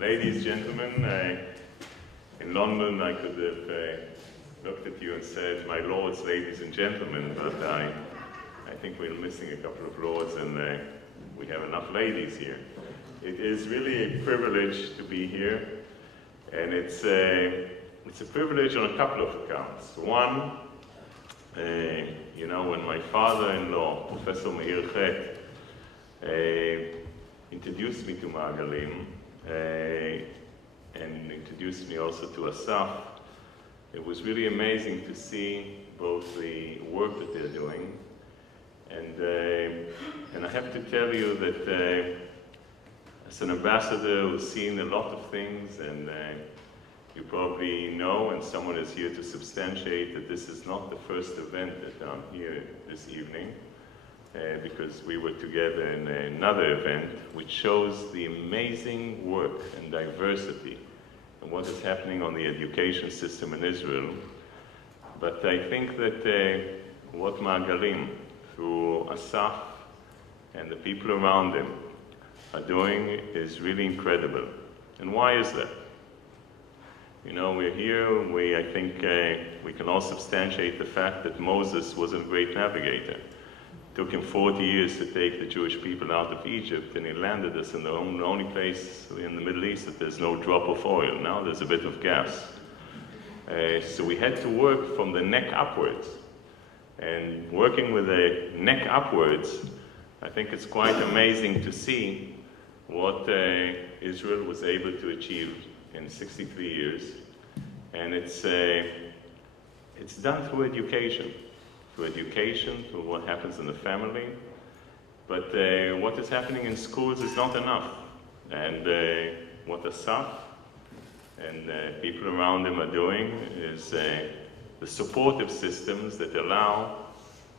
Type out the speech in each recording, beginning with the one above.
Ladies, gentlemen, in London I could have looked at you and said, my lords, ladies and gentlemen, but I think we're missing a couple of lords and we have enough ladies here. It is really a privilege to be here, and it's a privilege on a couple of accounts. One, you know, when my father-in-law, Professor Meir Chet, introduced me to Maagalim, and introduced me also to Asaf, it was really amazing to see both the work that they're doing, and I have to tell you that as an ambassador who's seen a lot of things, and you probably know, and someone is here to substantiate, that this is not the first event that I'm here this evening, because we were together in another event which shows the amazing work and diversity and what is happening on the education system in Israel. But I think that what Maagalim, through Asaf and the people around him, are doing is really incredible. And why is that? You know, we're here, I think we can all substantiate the fact that Moses was a great navigator. It took him 40 years to take the Jewish people out of Egypt, and he landed us in the only place in the Middle East that there's no drop of oil. Now there's a bit of gas. So we had to work from the neck upwards. And working with the neck upwards, I think it's quite amazing to see what Israel was able to achieve in 63 years. And it's done through education. Through what happens in the family. But what is happening in schools is not enough. And what Asaf and people around him are doing is the supportive systems that allow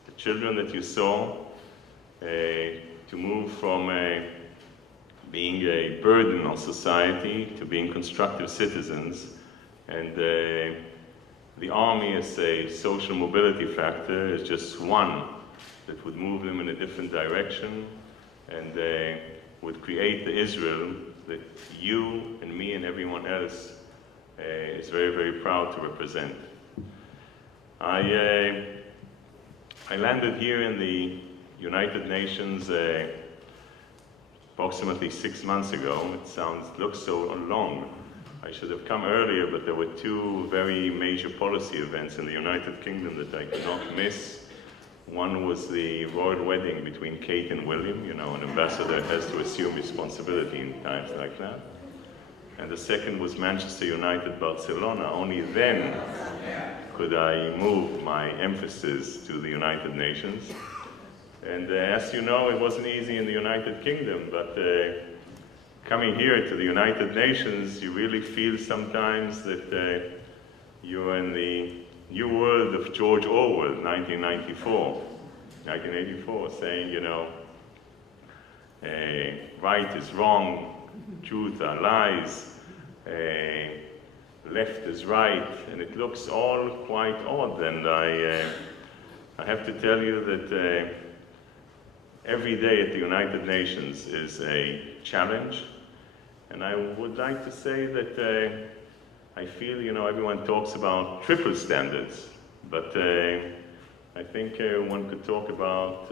the children that you saw to move from being a burden on society to being constructive citizens. And the army as a social mobility factor is just one that would move them in a different direction and would create the Israel that you and me and everyone else is very, very proud to represent. I landed here in the United Nations approximately 6 months ago. It looks so long. I should have come earlier, but there were two very major policy events in the United Kingdom that I could not miss. One was the royal wedding between Kate and William. You know, an ambassador has to assume responsibility in times like that. And the second was Manchester United Barcelona. Only then could I move my emphasis to the United Nations. And as you know, it wasn't easy in the United Kingdom, but coming here to the United Nations, you really feel sometimes that you're in the new world of George Orwell, 1984, saying, you know, right is wrong, truth are lies, left is right, and it looks all quite odd. And I have to tell you that every day at the United Nations is a challenge. And I would like to say that I feel, you know, everyone talks about triple standards, but I think one could talk about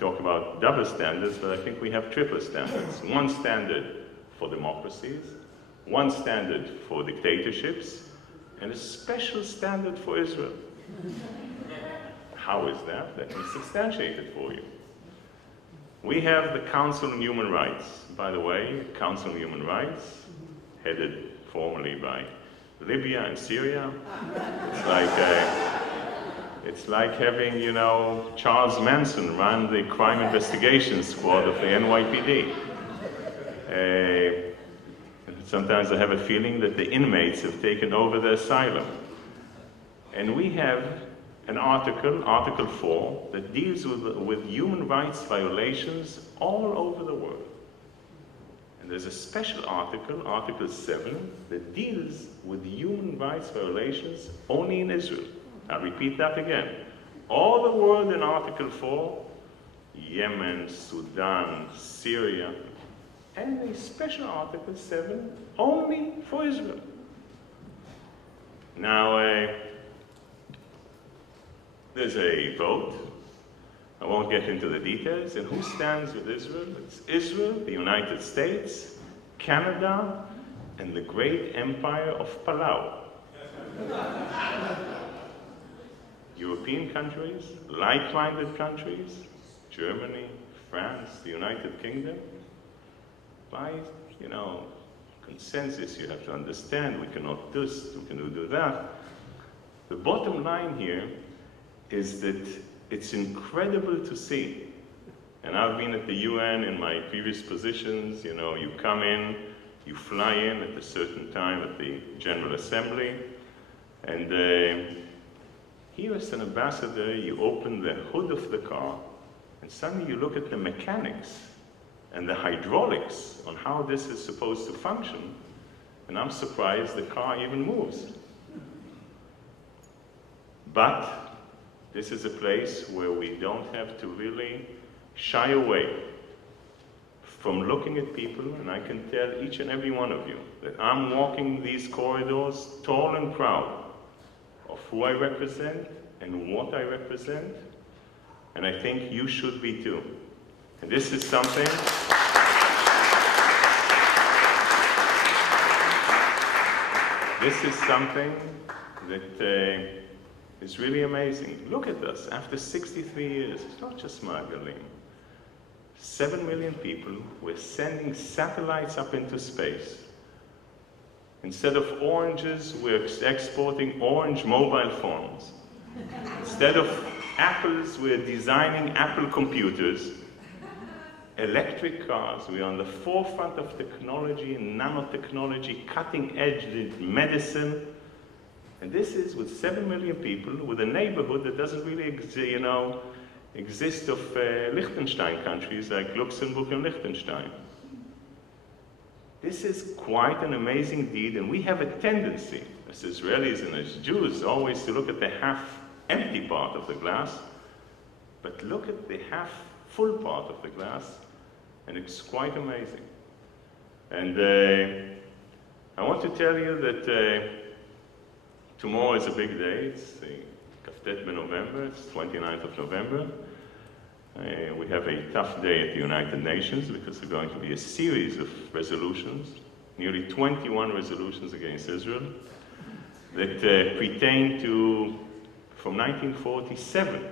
double standards, but I think we have triple standards. One standard for democracies, one standard for dictatorships, and a special standard for Israel. How is that? Let me substantiate it for you. We have the Council on Human Rights. By the way, Council on Human Rights, headed formerly by Libya and Syria. It's like having, you know, Charles Manson run the crime investigation squad of the NYPD. Sometimes I have a feeling that the inmates have taken over the asylum. And we have an article, Article 4, that deals with human rights violations all over the world. And there's a special article, Article 7, that deals with human rights violations only in Israel. I'll repeat that again. All the world in Article 4, Yemen, Sudan, Syria, and a special Article 7 only for Israel. Now, there's a vote. I won't get into the details. And who stands with Israel? It's Israel, the United States, Canada, and the great empire of Palau. European countries, like-minded countries, Germany, France, the United Kingdom. By, consensus, you have to understand, we cannot do this, we can do that. The bottom line here is that it's incredible to see. And I've been at the UN in my previous positions, you come in, you fly in at a certain time at the General Assembly, and here as an ambassador, you open the hood of the car, and suddenly you look at the mechanics and the hydraulics on how this is supposed to function, and I'm surprised the car even moves. But this is a place where we don't have to really shy away from looking at people, and I can tell each and every one of you that I'm walking these corridors tall and proud of who I represent and what I represent, and I think you should be too. And this is something that is really amazing. Look at us, after 63 years, it's not just Maagalim. 7 million people, we're sending satellites up into space. Instead of oranges, we're exporting orange mobile phones. Instead of apples, we're designing Apple computers. Electric cars, we're on the forefront of technology, nanotechnology, cutting edge medicine. And this is with 7 million people, with a neighborhood that doesn't really exist of Liechtenstein countries like Luxembourg and Liechtenstein. This is quite an amazing deed, and we have a tendency, as Israelis and as Jews, always to look at the half-empty part of the glass, but look at the half-full part of the glass, and it's quite amazing. And I want to tell you that tomorrow is a big day. It's the Kaftet November, it's 29th of November. We have a tough day at the United Nations because there's going to be a series of resolutions, nearly 21 resolutions against Israel, that pertain to, from 1947,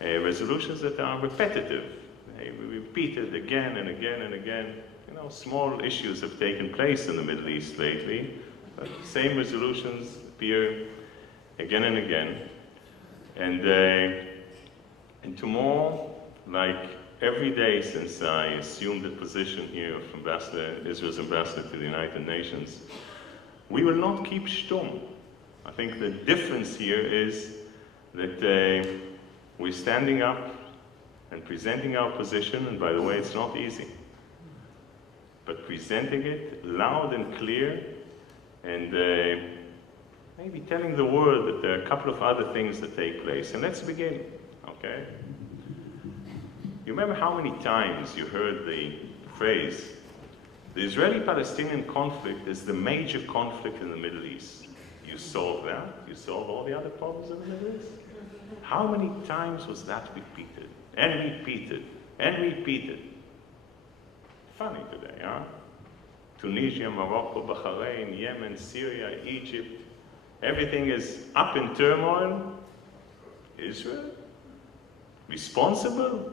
resolutions that are repetitive. We repeated again and again and again. Small issues have taken place in the Middle East lately, but the same resolutions appear again and again. And tomorrow, like every day since I assumed the position here of Israel's ambassador to the United Nations, we will not keep stum. I think the difference here is that we're standing up and presenting our position, and by the way, it's not easy, but presenting it loud and clear, and maybe telling the world that there are a couple of other things that take place. And let's begin, okay? You remember how many times you heard the phrase, the Israeli-Palestinian conflict is the major conflict in the Middle East. You solve that, you solve all the other problems in the Middle East. How many times was that repeated, and repeated, and repeated? Funny today, huh? Tunisia, Morocco, Bahrain, Yemen, Syria, Egypt, everything is up in turmoil. Israel? Responsible?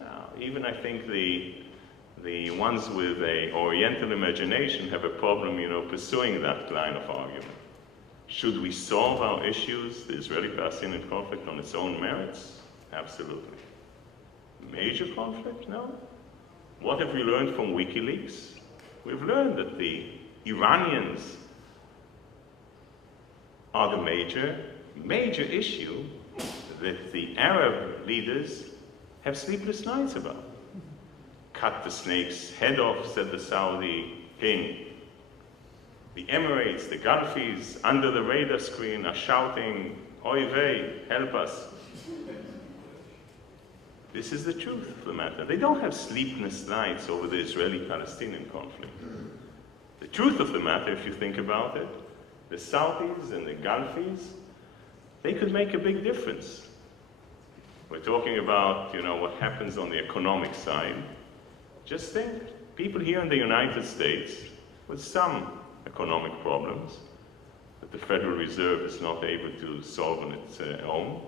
Now, even I think the ones with an Oriental imagination have a problem, pursuing that line of argument. Should we solve our issues, the Israeli-Palestinian conflict, on its own merits? Absolutely. Major conflict? No. What have we learned from WikiLeaks? We've learned that the Iranians are the major issue that the Arab leaders have sleepless nights about. Cut the snake's head off, said the Saudi king. The Emirates, the Gulfis, under the radar screen are shouting, "Oy vey, help us." This is the truth of the matter. They don't have sleepless nights over the Israeli-Palestinian conflict. The truth of the matter, if you think about it, the Saudis and the Gulfis, they could make a big difference. We're talking about, what happens on the economic side. Just think, people here in the United States with some economic problems that the Federal Reserve is not able to solve on its own.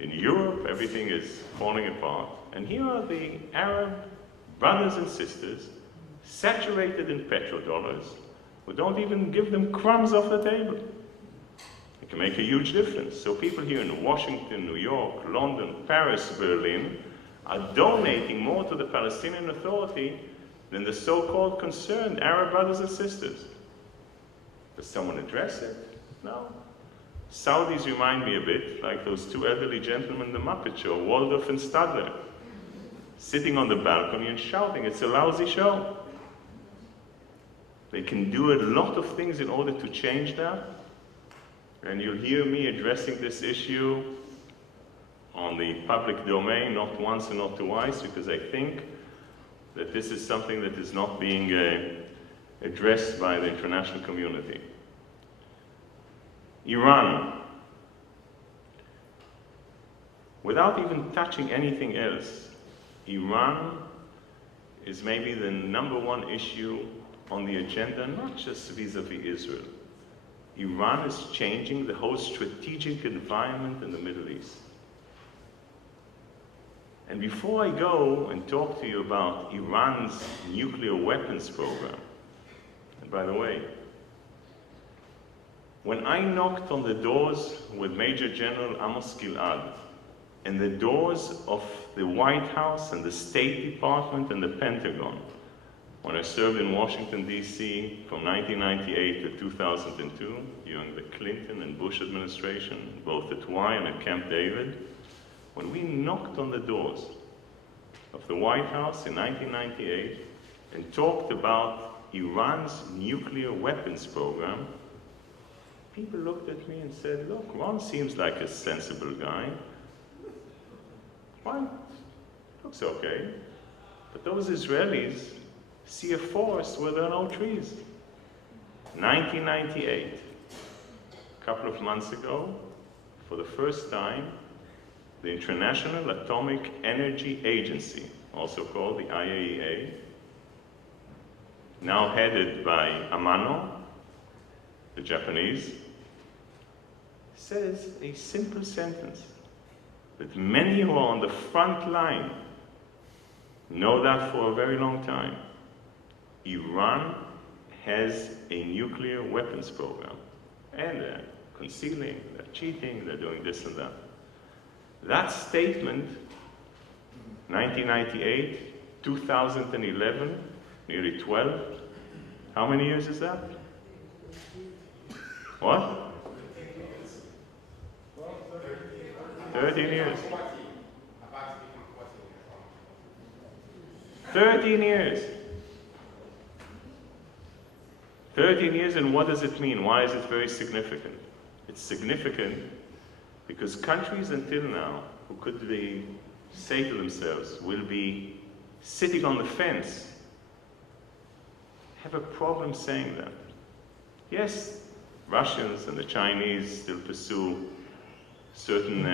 In Europe, everything is falling apart. And here are the Arab brothers and sisters, saturated in petrodollars, who don't even give them crumbs off the table. It can make a huge difference. So people here in Washington, New York, London, Paris, Berlin, are donating more to the Palestinian Authority than the so-called concerned Arab brothers and sisters. Does someone address it? No. Saudis remind me a bit like those two elderly gentlemen in the Muppet Show, Waldorf and Stadler, sitting on the balcony and shouting. It's a lousy show. They can do a lot of things in order to change that. And you'll hear me addressing this issue on the public domain, not once and not twice, because I think that this is something that is not being addressed by the international community. Iran, without even touching anything else, Iran is maybe the #1 issue on the agenda, not just vis-a-vis Israel. Iran is changing the whole strategic environment in the Middle East. And before I go and talk to you about Iran's nuclear weapons program, and by the way, when I knocked on the doors with Major General Amos Gilad, and the doors of the White House and the State Department and the Pentagon, when I served in Washington, D.C. from 1998 to 2002, during the Clinton and Bush administration, both at Y and at Camp David, when we knocked on the doors of the White House in 1998 and talked about Iran's nuclear weapons program, people looked at me and said, look, Ron seems like a sensible guy. Fine, looks okay. But those Israelis see a forest where there are no trees. 1998, a couple of months ago, for the first time, the International Atomic Energy Agency, also called the IAEA, now headed by Amano, the Japanese, says a simple sentence that many who are on the front line know that for a very long time. Iran has a nuclear weapons program, and they're concealing, they're cheating, they're doing this and that. That statement, 1998, 2011, nearly 12, how many years is that? What? 13 years. 13 years. 13 years, and what does it mean? Why is it very significant? It's significant because countries until now, who could say to themselves, will be sitting on the fence, have a problem saying that. Yes, Russians and the Chinese still pursue certain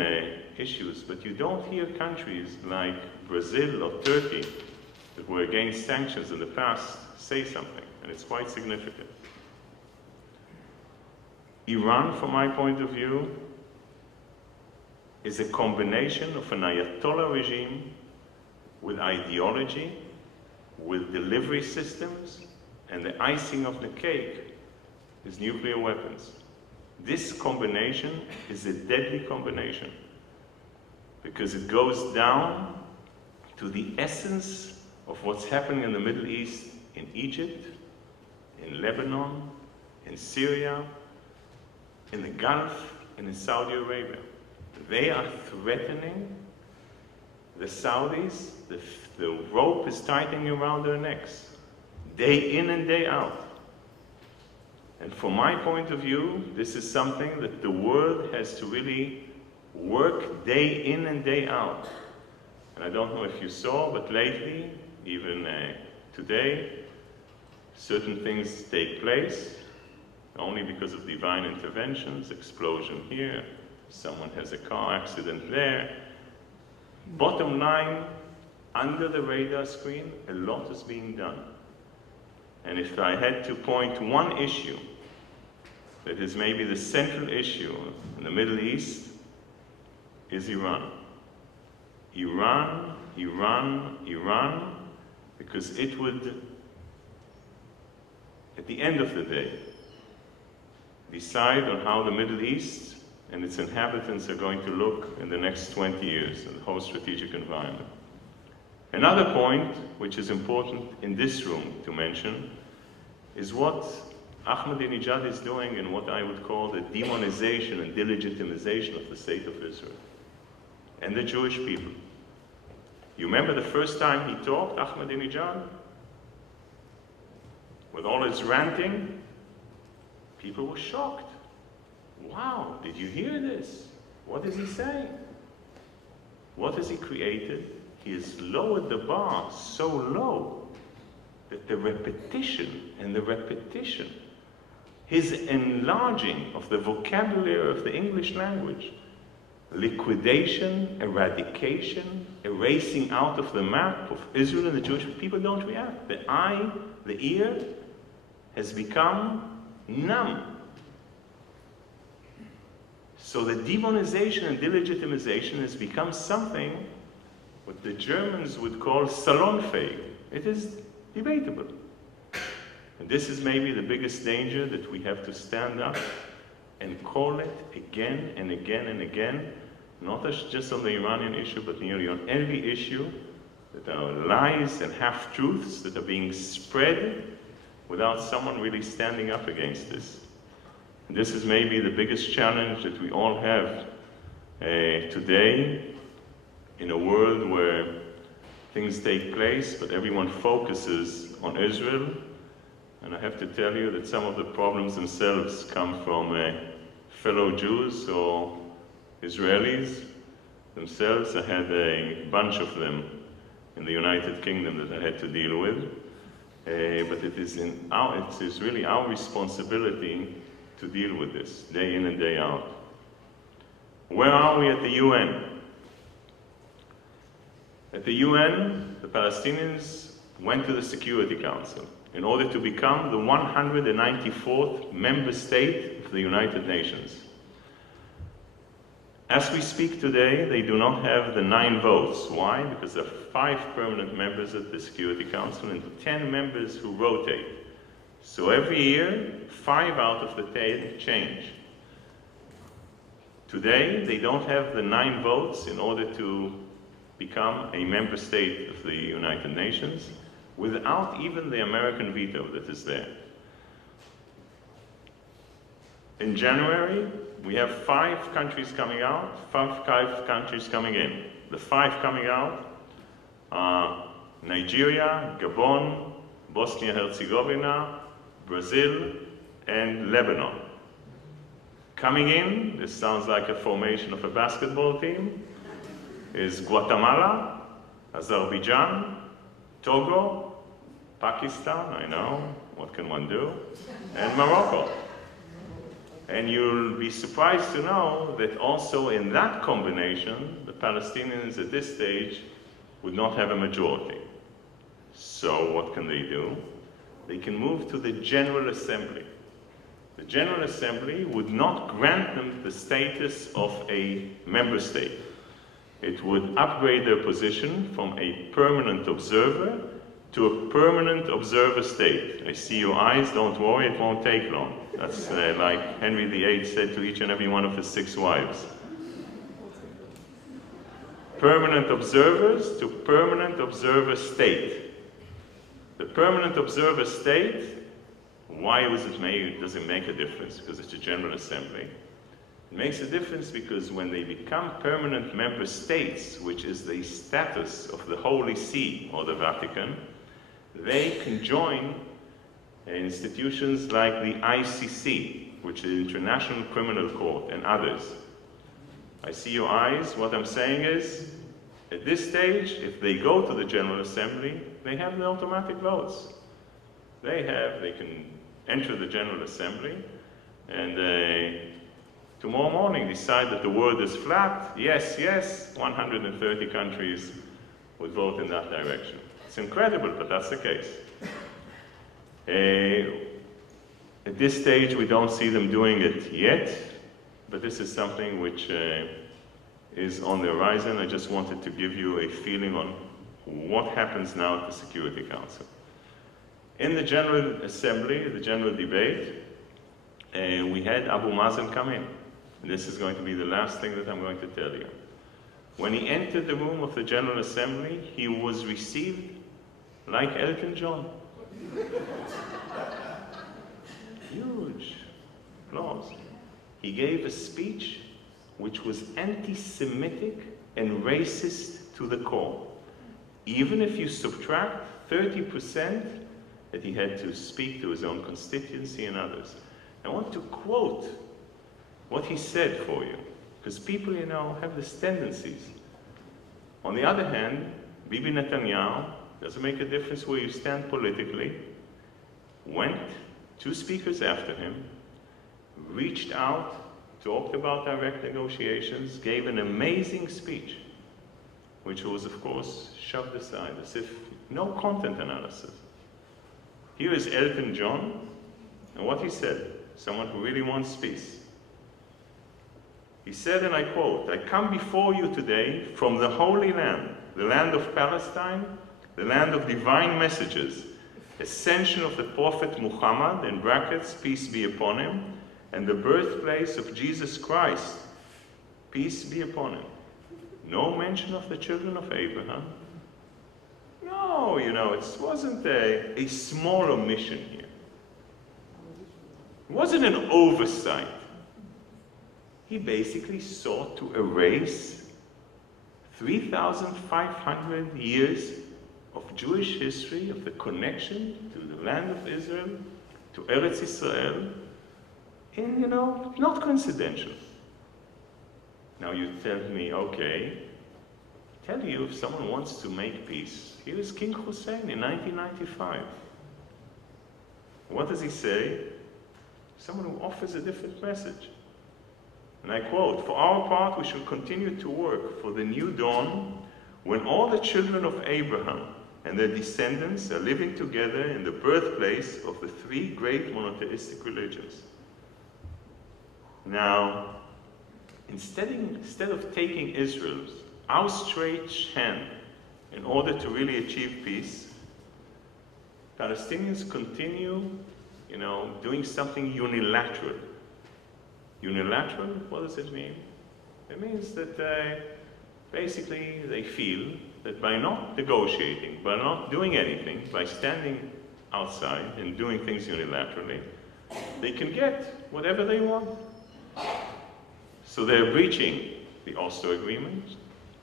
issues, but you don't hear countries like Brazil or Turkey that were against sanctions in the past say something, and it's quite significant. Iran, from my point of view, is a combination of an Ayatollah regime with ideology, with delivery systems, and the icing of the cake is nuclear weapons. This combination is a deadly combination because it goes down to the essence of what's happening in the Middle East, in Egypt, in Lebanon, in Syria, in the Gulf, and in Saudi Arabia. They are threatening the Saudis. The rope is tightening around their necks, day in and day out. And from my point of view, this is something that the world has to really work day in and day out And I don't know if you saw, but lately, even today, certain things take place only because of divine interventions, explosion here, someone has a car accident there. Bottom line, under the radar screen, a lot is being done. And if I had to point one issue that is maybe the central issue in the Middle East, is Iran. Iran, Iran, Iran, because it would, at the end of the day, decide on how the Middle East and its inhabitants are going to look in the next 20 years in the whole strategic environment. Another point, which is important in this room to mention, is what Ahmadinejad is doing in what I would call the demonization and delegitimization of the state of Israel and the Jewish people. You remember the first time he talked, Ahmadinejad? With all his ranting, people were shocked. Wow, did you hear this? What is he saying? What has he created? He has lowered the bar so low that the repetition and the repetition, his enlarging of the vocabulary of the English language, liquidation, eradication, erasing out of the map of Israel and the Jewish people don't react. The eye, the ear, has become numb. So the demonization and delegitimization has become something what the Germans would call salonfähig. It is debatable. And this is maybe the biggest danger, that we have to stand up and call it again and again and again, not just on the Iranian issue, but nearly on every issue, that there are lies and half-truths that are being spread without someone really standing up against this. And this is maybe the biggest challenge that we all have today in a world where things take place, but everyone focuses on Israel. And I have to tell you that some of the problems themselves come from fellow Jews or Israelis themselves. I had a bunch of them in the United Kingdom that I had to deal with. But it is really our responsibility to deal with this, day in and day out. Where are we at the UN? At the UN, the Palestinians went to the Security Council in order to become the 194th member state of the United Nations. As we speak today, they do not have the 9 votes. Why? Because there are 5 permanent members at the Security Council and 10 members who rotate. So every year, 5 out of the 10 change. Today, they don't have the 9 votes in order to become a member state of the United Nations, without even the American veto that is there. In January, we have 5 countries coming out, 5 countries coming in. The 5 coming out are Nigeria, Gabon, Bosnia-Herzegovina, Brazil, and Lebanon. Coming in, this sounds like a formation of a basketball team, is Guatemala, Azerbaijan, Togo, Pakistan, I know, what can one do, and Morocco. And you'll be surprised to know that also in that combination, the Palestinians at this stage would not have a majority. So what can they do? They can move to the General Assembly. The General Assembly would not grant them the status of a member state. It would upgrade their position from a permanent observer to a permanent observer state. I see your eyes, don't worry, it won't take long. That's like Henry VIII said to each and every one of his 6 wives. Permanent observers to permanent observer state. The permanent observer state, why does it make a difference? Because it's a General Assembly. It makes a difference because when they become permanent member states, which is the status of the Holy See or the Vatican, they can join institutions like the ICC, which is the International Criminal Court, and others. I see your eyes. What I'm saying is, At this stage, if they go to the General Assembly, they have the automatic votes. They can enter the General Assembly and tomorrow morning decide that the world is flat. Yes, yes, 130 countries would vote in that direction. It's incredible, but that's the case. At this stage, we don't see them doing it yet, but this is something which is on the horizon. I just wanted to give you a feeling on what happens now at the Security Council. In the General Assembly, the General Debate, we had Abu Mazen come in. And this is going to be the last thing that I'm going to tell you. When he entered the room of the General Assembly, he was received like Elton John. Huge applause. He gave a speech which was anti-Semitic and racist to the core. Even if you subtract 30% that he had to speak to his own constituency and others. I want to quote what he said for you, because people, you know, have these tendencies. On the other hand, Bibi Netanyahu, doesn't make a difference where you stand politically, went 2 speakers after him, reached out, talked about direct negotiations, gave an amazing speech, which was, of course, shoved aside, as if no content analysis. Here is Elton John, and what he said, someone who really wants peace. He said, and I quote, "I come before you today from the Holy Land, the land of Palestine, the land of divine messages, ascension of the Prophet Muhammad, in brackets, peace be upon him, and the birthplace of Jesus Christ, peace be upon him." No mention of the children of Abraham. No, you know, it wasn't a small omission here. It wasn't an oversight. He basically sought to erase 3,500 years of Jewish history, of the connection to the land of Israel, to Eretz Israel, and, you know, not coincidental. Now you tell me, okay, tell you if someone wants to make peace. Here is King Hussein in 1995. What does he say? Someone who offers a different message. And I quote, "For our part, we shall continue to work for the new dawn when all the children of Abraham and their descendants are living together in the birthplace of the 3 great monotheistic religions." Now, instead of taking Israel's outstretched hand in order to really achieve peace, Palestinians continue, you know, doing something unilateral. Unilateral, what does it mean? It means that basically they feel that by not negotiating, by not doing anything, by standing outside and doing things unilaterally, they can get whatever they want. So they're breaching the Oslo Agreement,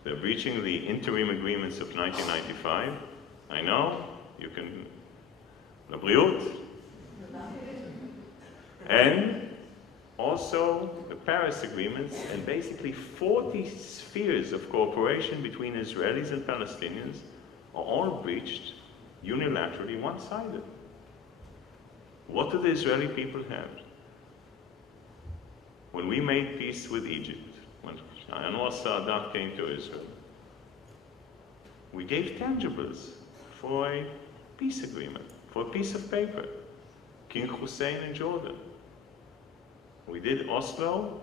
they're breaching the interim agreements of 1995. I know, you can, Labriut, and also the Paris agreements, and basically 40 spheres of cooperation between Israelis and Palestinians are all breached unilaterally, one-sided. What do the Israeli people have? When we made peace with Egypt, when Anwar Sadat came to Israel, we gave tangibles for a peace agreement, for a piece of paper. King Hussein in Jordan. We did Oslo.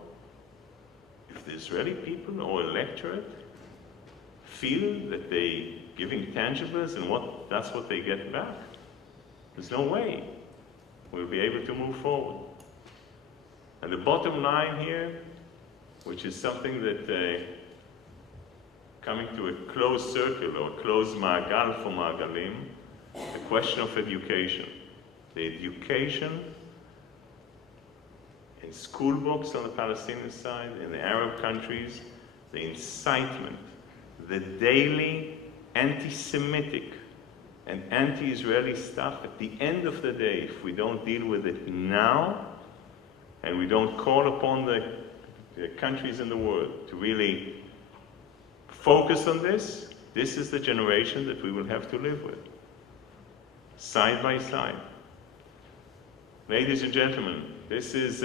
If the Israeli people or electorate feel that they giving tangibles and that's what they get back, there's no way we'll be able to move forward. And the bottom line here, which is something that coming to a closed circle or closed Maagal for Maagalim, the question of education. The education in school books on the Palestinian side, in the Arab countries, the incitement, the daily anti-Semitic and anti-Israeli stuff, at the end of the day, if we don't deal with it now, and we don't call upon the countries in the world to really focused on this, this is the generation that we will have to live with, side by side. Ladies and gentlemen, this is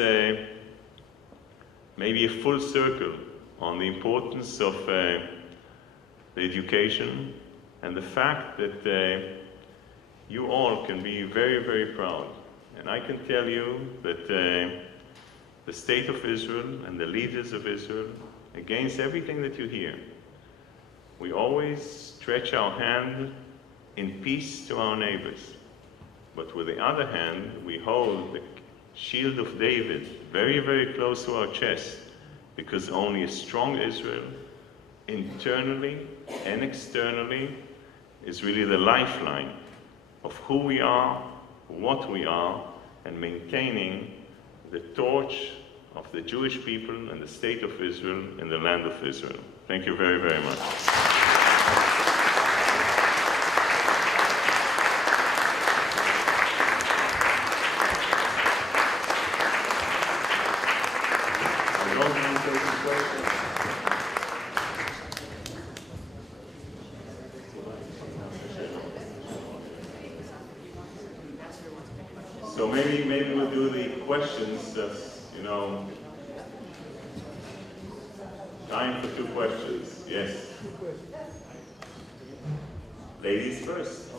maybe a full circle on the importance of the education and the fact that you all can be very, very proud. And I can tell you that the state of Israel and the leaders of Israel, against everything that you hear, we always stretch our hand in peace to our neighbors. But with the other hand, we hold the shield of David very, very close to our chest, because only a strong Israel, internally and externally, is really the lifeline of who we are, what we are, and maintaining the torch of the Jewish people and the state of Israel in the land of Israel. Thank you very, very much. So maybe we'll do the questions, you know, time for 2 questions. Yes. Ladies first.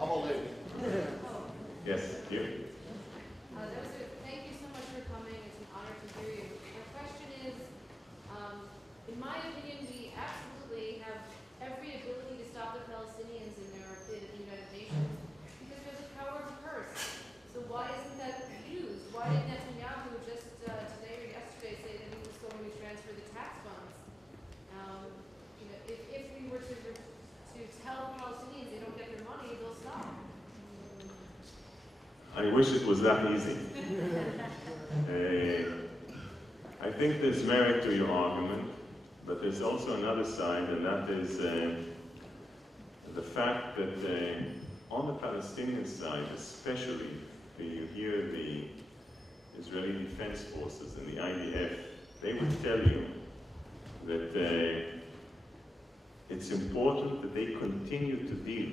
I'm a lady. Yes, you. Thank you so much for coming. It's an honor to hear you. My question is, in my opinion, we absolutely have every ability to stop the Palestinians in their bid at the United Nations because they're the power of the purse. So why isn't that used? Why did Netanyahu just today or yesterday say that he was going to transfer the tax funds? You know, if we were to tell the Palestinians they don't get their money, they'll stop. I wish it was that easy. I think there's merit to your argument, but there's also another side, and that is the fact that on the Palestinian side, especially, you hear the Israeli Defense Forces and the IDF, they would tell you that it's important that they continue to deal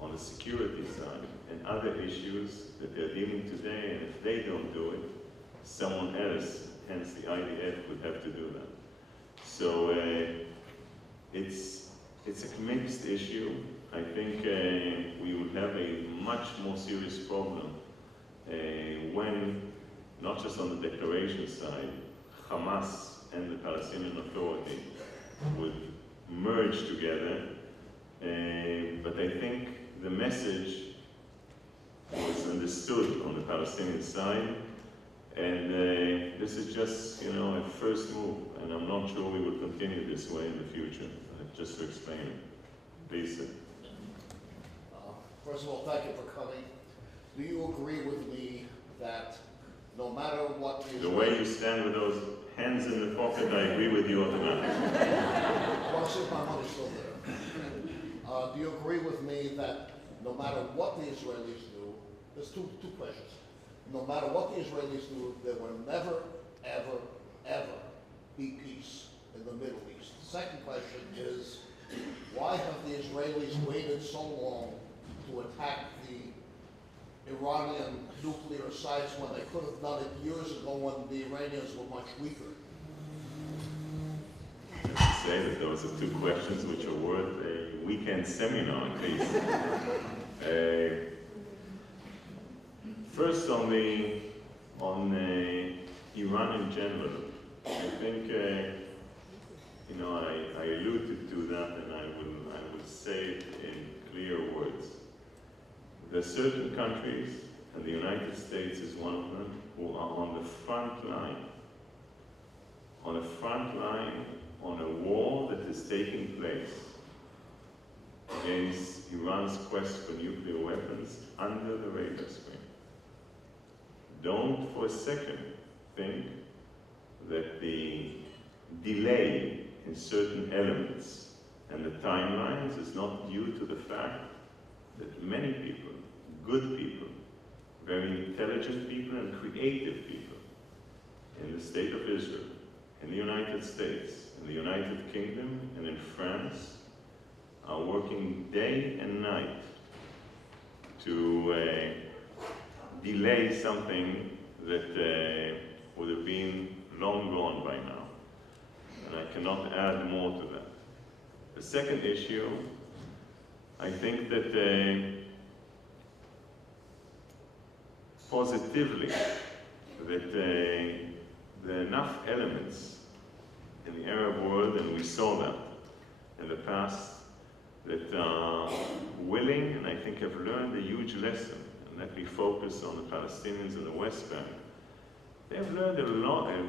on the security side and other issues that they're dealing today, and if they don't do it, someone else, hence the IDF, would have to do that. So it's a mixed issue. I think we would have a much more serious problem when, not just on the declaration side, Hamas and the Palestinian Authority would merge together. But I think the message was understood on the Palestinian side, and this is just, you know, a first move, and I'm not sure we will continue this way in the future. Just to explain it. Please, sir. First of all, thank you for coming. Do you agree with me that no matter what the way you stand with those hands in the pocket, I agree with you automatically. Well, since my money's still there. Do you agree with me that no matter what the Israelis do, there's two questions. No matter what the Israelis do, there will never, ever, ever be peace in the Middle East. The second question is, why have the Israelis waited so long to attack the Iranian nuclear sites when they could have done it years ago when the Iranians were much weaker? I have to say that those are 2 questions which are worth a weekend seminar, at least. First, on Iran in general, I think you know, I alluded to that, and I will say it in clear words. There are certain countries, and the United States is one of them, who are on the front line, on a war that is taking place against Iran's quest for nuclear weapons under the radar screen. Don't for a second think that the delay in certain elements and the timelines is not due to the fact that many people, good people, very intelligent people and creative people in the state of Israel, in the United States, in the United Kingdom and in France are working day and night to delay something that would have been long gone by now. And I cannot add more to that. The second issue, I think that positively, that there are enough elements in the Arab world, and we saw that in the past, that are willing, and I think have learned a huge lesson, and let me focus on the Palestinians in the West Bank. They have learned a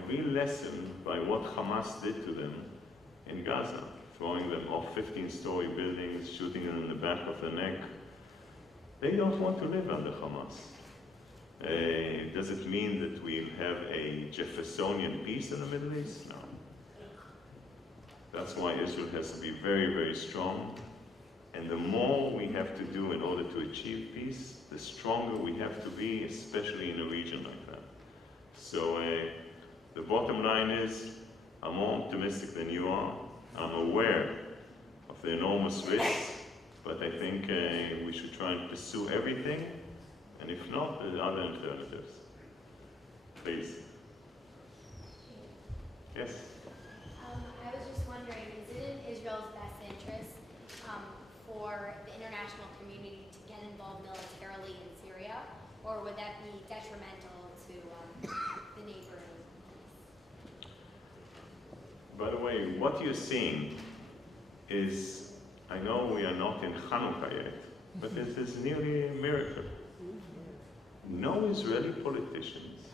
real lesson by what Hamas did to them in Gaza, throwing them off 15-story buildings, shooting them in the back of the neck. They don't want to live under Hamas. Does it mean that we'll have a Jeffersonian peace in the Middle East? No. That's why Israel has to be very, very strong. And the more we have to do in order to achieve peace, the stronger we have to be, especially in a region like that. So the bottom line is, I'm more optimistic than you are. I'm aware of the enormous risks, but I think we should try and pursue everything. And if not, there are other alternatives. Please. Yes? I was just wondering, is it in Israel's best interest for the international community to get involved militarily in Syria, or would that be detrimental to the neighboring peace? By the way, what you're seeing is, I know we are not in Hanukkah yet, but this is nearly a miracle. No Israeli politicians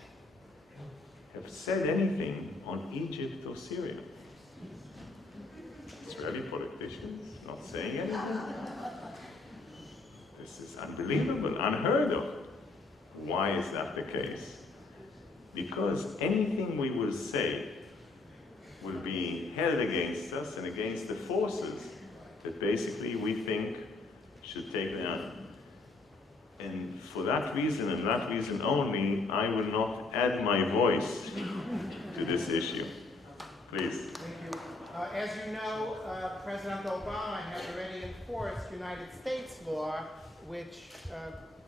have said anything on Egypt or Syria. Israeli politicians not saying anything. This is unbelievable, unheard of. Why is that the case? Because anything we will say will be held against us and against the forces that basically we think should take them. And for that reason, and that reason only, I will not add my voice to this issue. Please. Thank you. As you know, President Obama has already enforced United States law, which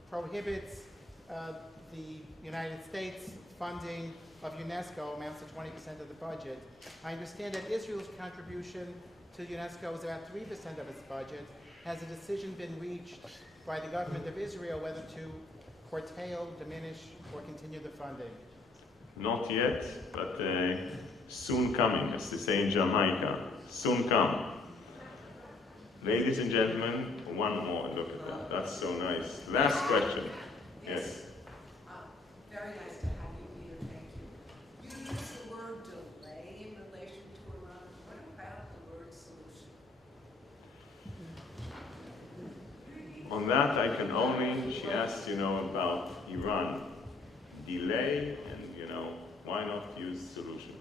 prohibits the United States funding of UNESCO, amounts to 20% of the budget. I understand that Israel's contribution to UNESCO is about 3% of its budget. Has a decision been reached by the government of Israel whether to curtail, diminish, or continue the funding? Not yet, but soon coming, as they say in Jamaica. Soon come. Ladies and gentlemen, one more. Look at that. That's so nice. Last question. Yes. Very nice to have you here. Thank you. You use the word delay in relation to Iran. What about the word solution? On that, I can only, she asked, about Iran. Delay, and, why not use solution?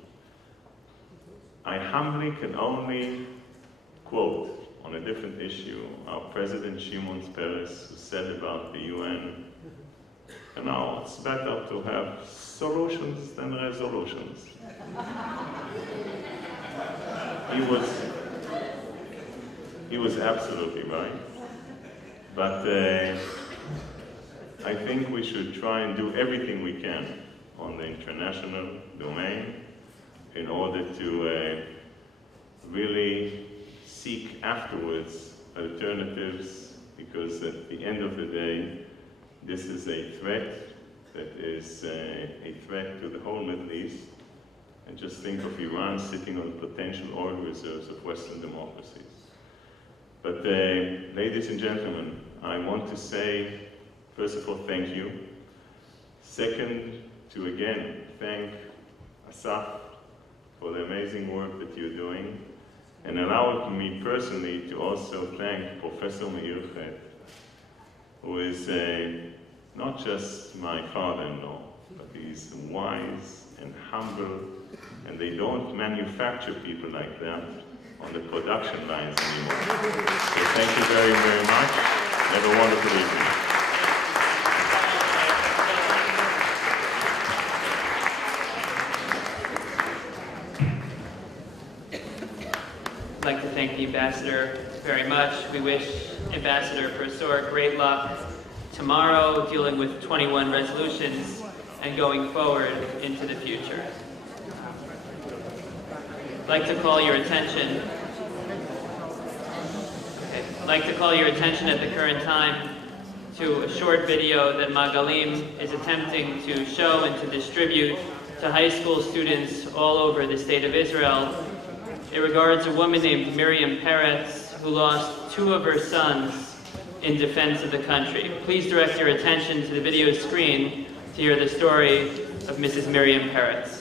I humbly can only quote on a different issue our President Shimon Peres, who said about the UN, it's better to have solutions than resolutions. He was absolutely right. But I think we should try and do everything we can on the international domain in order to really seek afterwards alternatives, because at the end of the day, this is a threat that is a threat to the whole Middle East. And just think of Iran sitting on potential oil reserves of Western democracies. But ladies and gentlemen, I want to say, first of all, thank you. Second, to again thank Asaf for the amazing work that you're doing. And allow me personally to also thank Professor Meir Chet, who is not just my father-in-law, but he's wise and humble, and they don't manufacture people like that on the production lines anymore. So thank you very, very much. Have a wonderful evening. Ambassador very much. We wish Ambassador Prosor great luck tomorrow dealing with 21 resolutions and going forward into the future. I'd like to call your attention at the current time to a short video that Maagalim is attempting to show and to distribute to high school students all over the state of Israel. It regards a woman named Miriam Peretz who lost 2 of her sons in defense of the country. Please direct your attention to the video screen to hear the story of Mrs. Miriam Peretz.